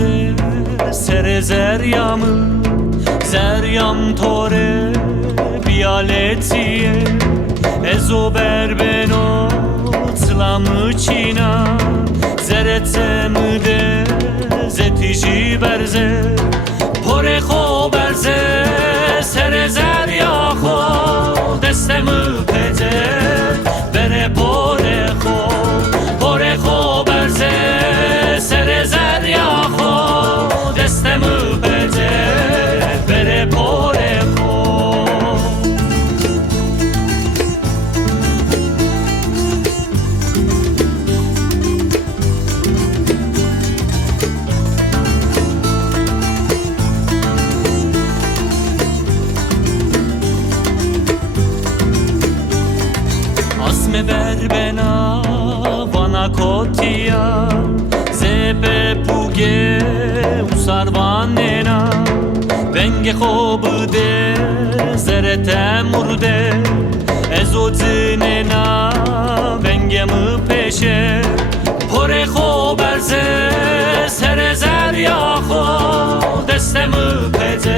برزه سر زریام توره بیالتیه ازو بربنو تلامı çina زرته مده زتیجی برزه پره خو برزه سر زریا خو دستم پته بره پره خو برزه سر زریا خو دستم پته بره پره خو اسم بربنا وانا کوتیا زبه پوگه usarvanena ونگ خوب ده زرته مرده ازو زننا ونگم پیشه پر خو برزه سر زریا خو دستم پته